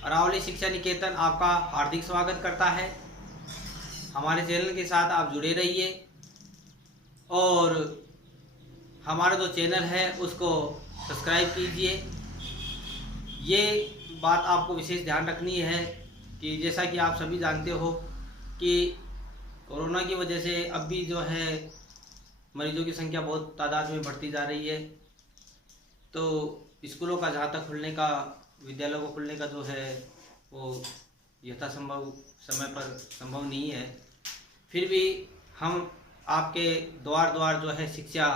अरावली शिक्षा निकेतन आपका हार्दिक स्वागत करता है। हमारे चैनल के साथ आप जुड़े रहिए और हमारा जो चैनल है उसको सब्सक्राइब कीजिए। ये बात आपको विशेष ध्यान रखनी है कि जैसा कि आप सभी जानते हो कि कोरोना की वजह से अब भी जो है मरीजों की संख्या बहुत तादाद में बढ़ती जा रही है। तो स्कूलों का जहाँ तक खुलने का, विद्यालयों को खुलने का जो है वो यथासंभव समय पर संभव नहीं है। फिर भी हम आपके द्वार द्वार जो है शिक्षा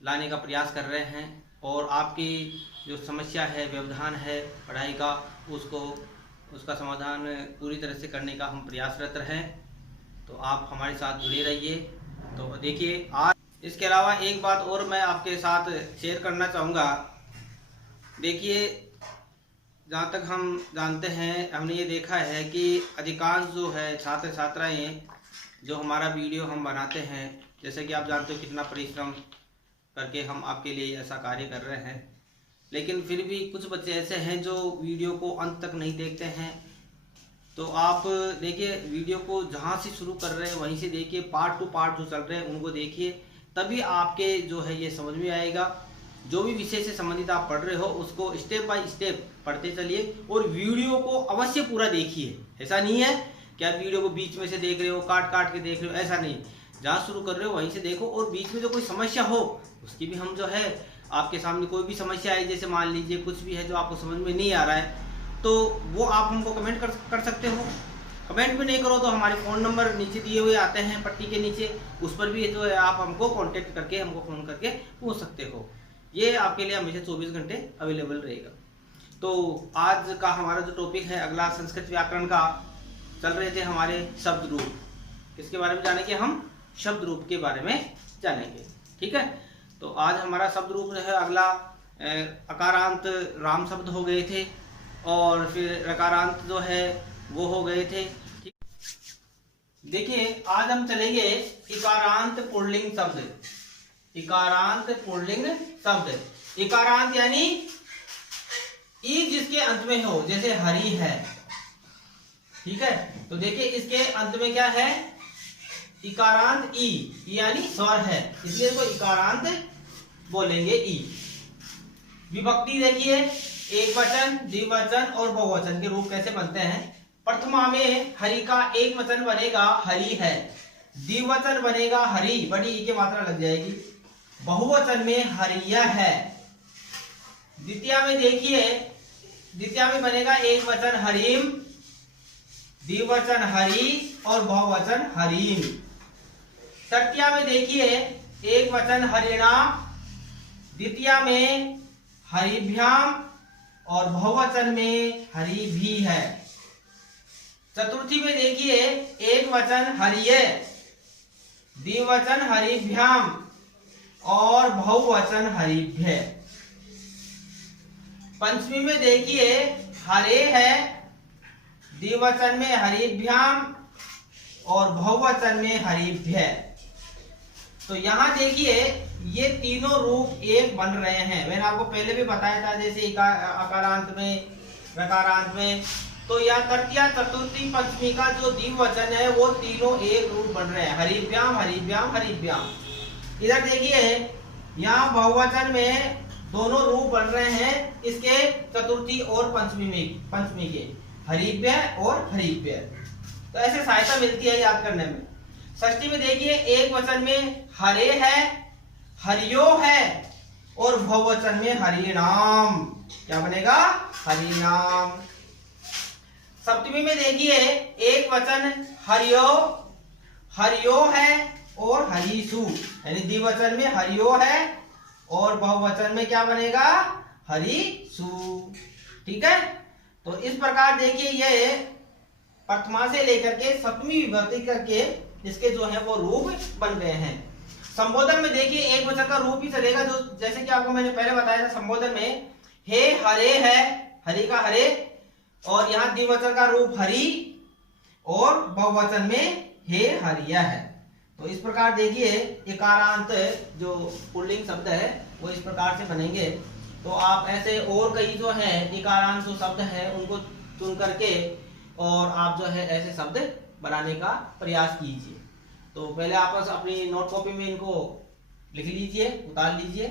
लाने का प्रयास कर रहे हैं और आपकी जो समस्या है, व्यवधान है पढ़ाई का, उसका समाधान पूरी तरह से करने का हम प्रयासरत हैं। तो आप हमारे साथ जुड़े रहिए। तो देखिए, आज इसके अलावा एक बात और मैं आपके साथ शेयर करना चाहूँगा। देखिए, जहाँ तक हम जानते हैं, हमने ये देखा है कि अधिकांश जो है छात्र छात्राएँ जो हमारा वीडियो हम बनाते हैं, जैसे कि आप जानते हो कितना परिश्रम करके हम आपके लिए ऐसा कार्य कर रहे हैं, लेकिन फिर भी कुछ बच्चे ऐसे हैं जो वीडियो को अंत तक नहीं देखते हैं। तो आप देखिए, वीडियो को जहाँ से शुरू कर रहे हैं वहीं से देखिए, पार्ट टू पार्ट जो चल रहे हैं उनको देखिए, तभी आपके जो है ये समझ में आएगा। जो भी विषय से संबंधित आप पढ़ रहे हो उसको स्टेप बाय स्टेप पढ़ते चलिए और वीडियो को अवश्य पूरा देखिए। ऐसा नहीं है कि आप वीडियो को बीच में से देख रहे हो, काट काट के देख रहे हो, ऐसा नहीं। जहाँ शुरू कर रहे हो वहीं से देखो और बीच में जो कोई समस्या हो उसकी भी हम जो है आपके सामने, कोई भी समस्या है, जैसे मान लीजिए कुछ भी है जो आपको समझ में नहीं आ रहा है, तो वो आप हमको कमेंट कर सकते हो। कमेंट भी नहीं करो तो हमारे फ़ोन नंबर नीचे दिए हुए आते हैं पट्टी के नीचे, उस पर भी जो है आप हमको कांटेक्ट करके, हमको फ़ोन करके पूछ सकते हो। ये आपके लिए हमेशा 24 घंटे अवेलेबल रहेगा। तो आज का हमारा जो टॉपिक है अगला, संस्कृत व्याकरण का चल रहे थे हमारे शब्द रूप। किसके बारे में जानेंगे? हम शब्द रूप के बारे में जानेंगे। ठीक है, तो आज हमारा शब्द रूप जो है अगला, अकारांत राम शब्द हो गए थे और फिर रकारांत जो है वो हो गए थे। ठीक, देखिए आज हम चलेंगे इकारांत पुल्लिंग शब्द। इकारांत पुल्लिंग शब्द। इकारांत यानी ई जिसके अंत में हो, जैसे हरि है। ठीक है, तो देखिए इसके अंत में क्या है? इकारांत ई यानी स्वर है, इसलिए इसको इकारांत बोलेंगे। ई विभक्ति देखिए, एक वचन, द्विवचन और बहुवचन के रूप कैसे बनते हैं। प्रथमा में हरि का एक वचन बनेगा हरि है, द्विवचन बनेगा हरि, बड़ी ई की मात्रा लग जाएगी, बहुवचन में हरिया है। द्वितीया में देखिए, द्वितीया में बनेगा एक वचन हरिम, द्विवचन हरि और बहुवचन हरिम। तृतीया में देखिए एक वचन हरिणा, द्वितीया में हरिभ्याम और बहुवचन में हरि भी है। चतुर्थी में देखिए एक वचन हरिये, द्विवचन हरिभ्याम और बहुवचन हरिभ्य। पंचमी में देखिए हरे है, द्विवचन में हरिभ्याम और बहुवचन में हरिभ्य। तो यहाँ देखिए ये तीनों रूप एक बन रहे हैं। मैंने आपको पहले भी बताया था, जैसे अकारांत में, रकारांत में। तो यहाँ तृतीया, चतुर्थी, पंचमी का जो द्विवचन है वो तीनों एक रूप बन रहे हैं, हरिभ्याम हरिभ्याम हरिभ्याम। इधर देखिए यहाँ बहुवचन में दोनों रूप बन रहे हैं इसके, चतुर्थी और पंचमी के, हरिभ्य और हरिभ्य। तो ऐसे सहायता मिलती है याद करने में। षष्ठी में देखिए एक वचन में हरे है, हरियो है और बहुवचन में हरिनाम। क्या बनेगा? हरिनाम। सप्तमी में देखिए एक वचन हरियो, हरियो है और हरिसु, यानी द्विवचन में हरियो है और बहुवचन में क्या बनेगा? हरिसु। ठीक है, तो इस प्रकार देखिए ये प्रथमा से लेकर के सप्तमी विभक्ति करके इसके जो है वो रूप बन गए हैं। संबोधन में देखिए एक वचन का रूप ही चलेगा, जो जैसे कि आपको मैंने पहले बताया था, संबोधन में हे हरे है, हरि का हरे, और यहाँ द्विवचन का रूप हरि और बहुवचन में हे हरिया है। तो इस प्रकार देखिए इकारांत जो पुल्लिंग शब्द है वो इस प्रकार से बनेंगे। तो आप ऐसे और कई जो है इकारांत जो शब्द है उनको चुन करके और आप जो है ऐसे शब्द बनाने का प्रयास कीजिए। तो पहले आप अपनी नोट कॉपी में इनको लिख लीजिए, उतार लीजिए।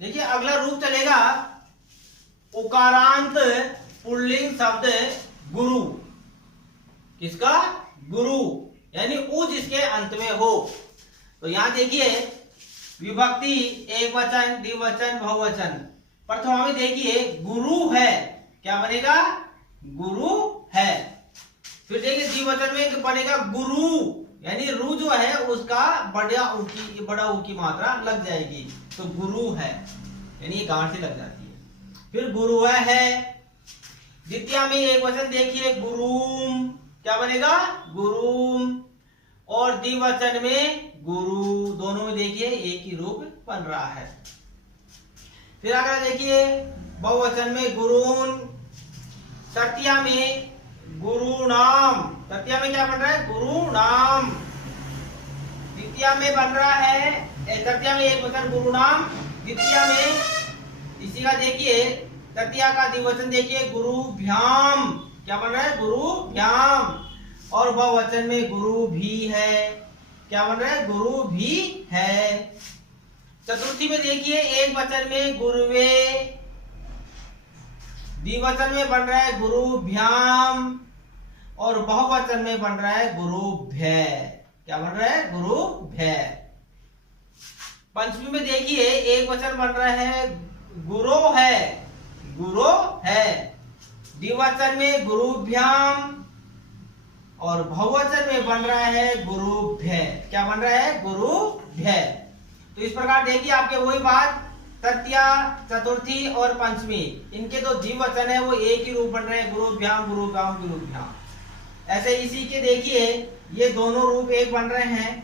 देखिए अगला रूप चलेगा उकारांत पुल्लिंग शब्द गुरु। किसका? गुरु, यानी उ जिसके अंत में हो। तो यहां देखिए विभक्ति एक वचन, द्विवचन, बहुवचन। प्रथमा में देखिए गुरु है, क्या बनेगा? गुरु है। फिर देखिए द्विवचन में बनेगा गुरु, यानी रु जो है उसका बड़ा उ की मात्रा लग जाएगी, तो गुरु है, यानी गांठ से लग जाती है। फिर गुरु है। द्वितीय में एक वचन देखिए गुरुम, क्या बनेगा? गुरुम। और द्विवचन में गुरु, दोनों में देखिए एक ही रूप बन रहा है। फिर अगर देखिए बहुवचन में गुरुन। तृतीय में गुरु नाम, तृतीय में क्या बन रहा है? गुरु नाम। द्वितीय में बन रहा है, तृतीय में एक वचन गुरु नाम, द्वितीय में इसी का देखिए तृतीय का द्विवचन देखिए गुरुभ्याम, क्या बन रहा है? गुरुभ्याम। और बहुवचन में गुरु भी है, क्या बन रहा है? गुरु भी है। चतुर्थी में देखिए एक वचन में गुरुवे, द्विवचन में बन रहा है गुरुभ्याम, और बहुवचन में बन रहा है गुरुभ्य, क्या बन रहा है? गुरुभ्य। पंचमी में देखिए एक वचन बन रहा है गुरो है, गुरो है। द्विवचन में गुरुभ्याम और बहुवचन में बन रहा है गुरुभ्य, क्या बन रहा है? गुरुभ्य। तो इस प्रकार देखिए आपके वही बात, तृतीय, चतुर्थी और पंचमी, इनके जो द्विवचन है वो एक ही रूप बन रहे हैं, गुरुभ्याम, गुरुभ्याम, गुरुभ्याम। ऐसे इसी के देखिए ये दोनों रूप एक बन रहे हैं,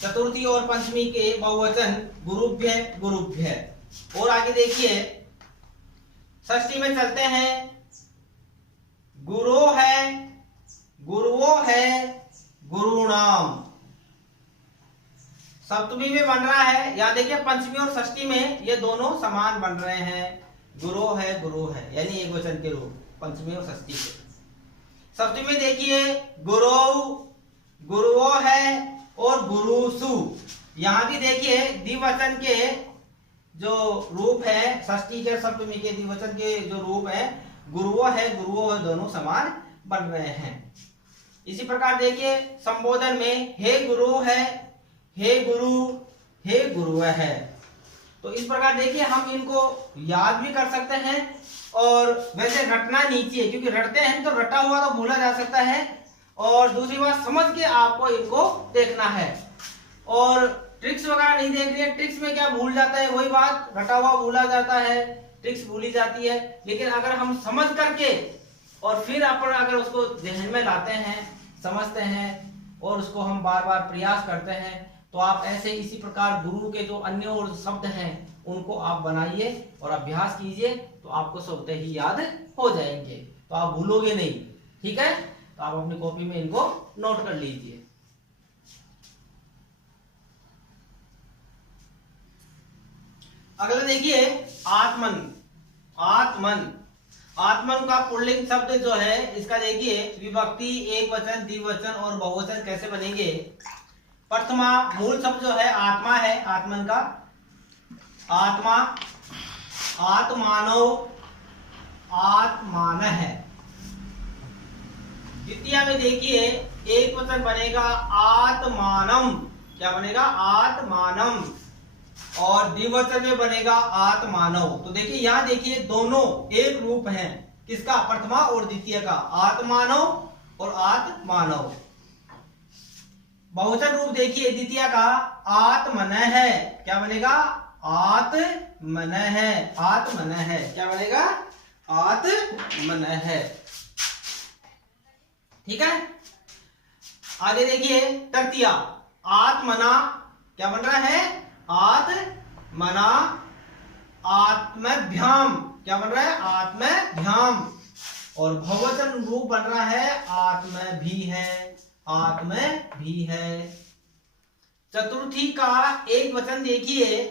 चतुर्थी और पंचमी के बहुवचन गुरुभ्य, गुरुभ्य। और आगे देखिए षष्ठी में चलते हैं, गुरो है, गुरुओ है, गुरुनाम। सप्तमी में बन रहा है, या देखिए पंचमी और षष्ठी में ये दोनों समान बन रहे हैं, गुरु है, गुरु है, यानी एक वचन के रूप पंचमी और षष्ठी के। सप्तमी में देखिए गुरु, गुरुओ है और गुरुसु। यहां भी देखिए द्विवचन के जो रूप है, षष्ठी के सप्तमी के द्विवचन के जो रूप है गुरुओ है, गुरुओ है, दोनों समान बन रहे हैं। इसी प्रकार देखिए संबोधन में हे गुरु है, हे गुरु, हे गुरु है। तो इस प्रकार देखिए हम इनको याद भी कर सकते हैं, और वैसे रटना नीचे है, क्योंकि रटते हैं तो रटा हुआ तो भूला जा सकता है, और दूसरी बात समझ के आपको इनको देखना है। और ट्रिक्स वगैरह नहीं देख रही है, ट्रिक्स में क्या भूल जाता है, वही बात, रटा हुआ भूला जाता है, ट्रिक्स भूली जाती है। लेकिन अगर हम समझ करके और फिर अपन अगर उसको ध्यान में लाते हैं, समझते हैं और उसको हम बार बार प्रयास करते हैं, तो आप ऐसे इसी प्रकार गुरु के जो अन्य और शब्द हैं उनको आप बनाइए और अभ्यास कीजिए, तो आपको स्वतः ही याद हो जाएंगे, तो आप भूलोगे नहीं। ठीक है, तो आप अपनी कॉपी में इनको नोट कर लीजिए। अगला देखिए आत्मन। आत्मन, आत्मन का पुल्लिंग शब्द जो है इसका देखिए विभक्ति, एक वचन, द्विवचन और बहुवचन कैसे बनेंगे। प्रथमा मूल शब्द जो है आत्मा है, आत्मन का आत्मा, आत्मानव, आत्मान है। द्वितीय में देखिए एक वचन बनेगा आत्मानम, क्या बनेगा? आत्मानम। और द्विवचन में बनेगा आत्मानव। तो देखिए यहां देखिए दोनों एक रूप हैं, किसका? प्रथमा और द्वितीय का, आत्मानव और आत्मानव। बहुवचन रूप देखिए द्वितीय का आत्मन है, क्या बनेगा? आत्मन है, आत्मन है, क्या बनेगा? आत्मन है। ठीक है, आगे देखिए तृतीय आत्मना, क्या बन रहा है? आत्मना। आत्मभ्याम, क्या बन रहा है? आत्मभ्याम। और बहुवचन रूप बन रहा है आत्म भी है, आत्म भी है। चतुर्थी का एक वचन देखिए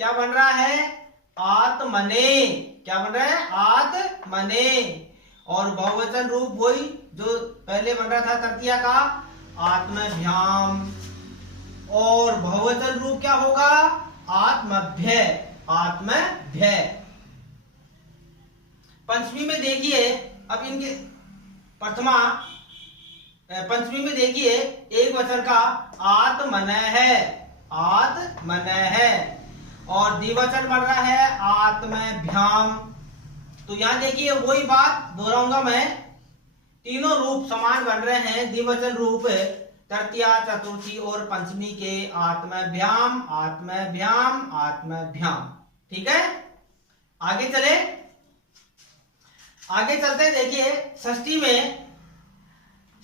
क्या बन रहा है, आत्मने। क्या बन रहा है, आत्मने। और बहुवचन रूप वही जो पहले बन रहा था तृतीया का, आत्मभ्याम। और बहुवचन रूप क्या होगा, आत्मभ्य, आत्मभ्य। पंचमी में देखिए, अब इनके प्रथमा पंचमी में देखिए एक वचन का आत्मनः है, आत्मनः है। और द्विवचन बन रहा है आत्मभ्याम। तो यहां देखिए वही बात दोहराऊंगा मैं, तीनों रूप समान बन रहे हैं, द्विवचन रूप तृतीया, चतुर्थी और पंचमी के, आत्मभ्याम, आत्मभ्याम, आत्मभ्याम। ठीक है, आगे चले, आगे चलते देखिए षष्ठी में।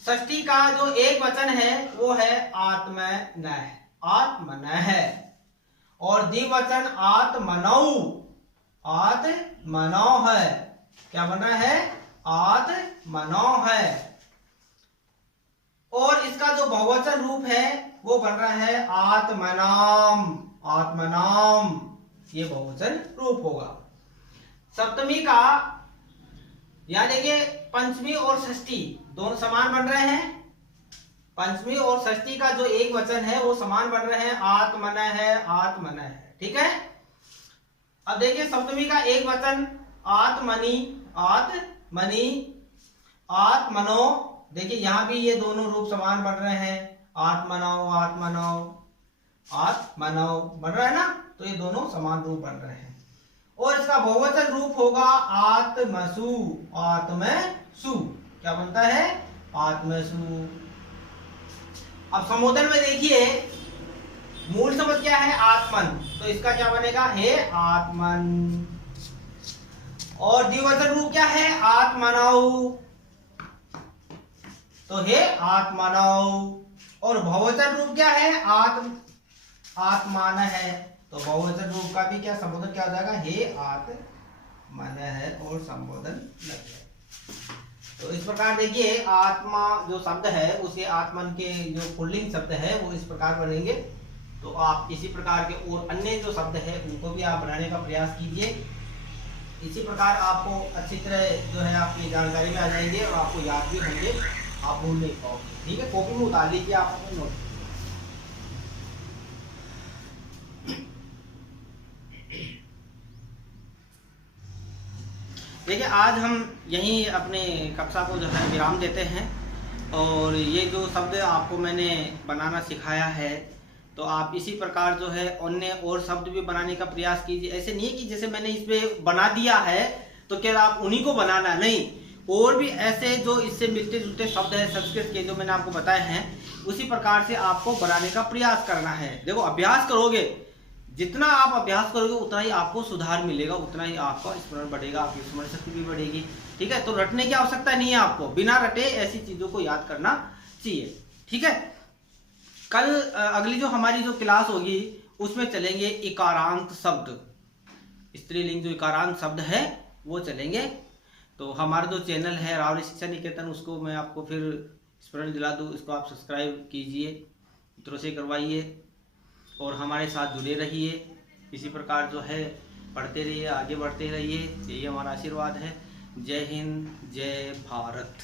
षष्ठी का जो एक वचन है वो है आत्मनः, आत्मनः। और द्विवचन आत्मनौ, आत्मनौ है। क्या बन रहा है, आत्मनौ है। और इसका जो बहुवचन रूप है वो बन रहा है आत्मनाम, आत्मनाम। ये बहुवचन रूप होगा। सप्तमी का, यहां देखिए पंचमी और षष्ठी दोनों समान बन रहे हैं। पंचमी और षष्ठी का जो एक वचन है वो समान बन रहे हैं, आत्मनः है, आत्मनः है। ठीक है, अब देखिए सप्तमी का एक वचन आत्मनि, आत्मनि, आत्मनो। देखिए यहां भी ये दोनों रूप समान बन रहे हैं, आत्मनो, आत्मनो, आत्मनो बन रहा है ना, तो ये दोनों समान रूप बन रहे हैं। और इसका बहुवचन रूप होगा आत्मसु, आत्मसु। क्या बनता है, आत्मसु। अब संबोधन में देखिए मूल शब्द क्या है, आत्मन, तो इसका क्या बनेगा, हे आत्मन। और द्विवचन रूप क्या है, आत्मनौ, तो हे आत्मनौ। और बहुवचन रूप क्या है, आत्मान है, तो बहुवचन रूप का भी क्या संबोधन क्या हो जाएगा, हे आत्मन है, और संबोधन लग जाए। तो इस प्रकार देखिए आत्मा जो शब्द है उसे आत्मन के जो पुल्लिंग शब्द है वो इस प्रकार बनेंगे। तो आप इसी प्रकार के और अन्य जो शब्द है उनको भी आप बनाने का प्रयास कीजिए। इसी प्रकार आपको अच्छी तरह जो है आपकी जानकारी में आ जाएंगे और आपको याद भी होंगे, आप भूल नहीं पाओगे। ठीक है, कॉपी में उतार लीजिए आप अपने नोट। देखिए आज हम यहीं अपने कक्षा को जो है विराम देते हैं। और ये जो शब्द आपको मैंने बनाना सिखाया है तो आप इसी प्रकार जो है अन्य और शब्द भी बनाने का प्रयास कीजिए। ऐसे नहीं है कि जैसे मैंने इस पे बना दिया है तो क्या आप उन्हीं को बनाना, नहीं, और भी ऐसे जो इससे मिलते जुलते शब्द है संस्कृत के जो मैंने आपको बताए हैं उसी प्रकार से आपको बनाने का प्रयास करना है। देखो अभ्यास करोगे, जितना आप अभ्यास करोगे उतना ही आपको सुधार मिलेगा, उतना ही आपका स्मरण बढ़ेगा, आपकी स्मरण शक्ति भी बढ़ेगी। ठीक है, तो रटने की आवश्यकता नहीं है, आपको बिना रटे ऐसी चीजों को याद करना चाहिए। ठीक है, कल अगली जो हमारी जो क्लास होगी उसमें चलेंगे इकारांत शब्द, स्त्रीलिंग जो इकारांत शब्द है वो चलेंगे। तो हमारा जो चैनल है रावरी शिक्षा निकेतन उसको मैं आपको फिर स्मरण दिला दूँ, इसको आप सब्सक्राइब कीजिए, मित्रों से करवाइए और हमारे साथ जुड़े रहिए। इसी प्रकार जो है पढ़ते रहिए, आगे बढ़ते रहिए, यही हमारा आशीर्वाद है। जय हिंद, जय भारत।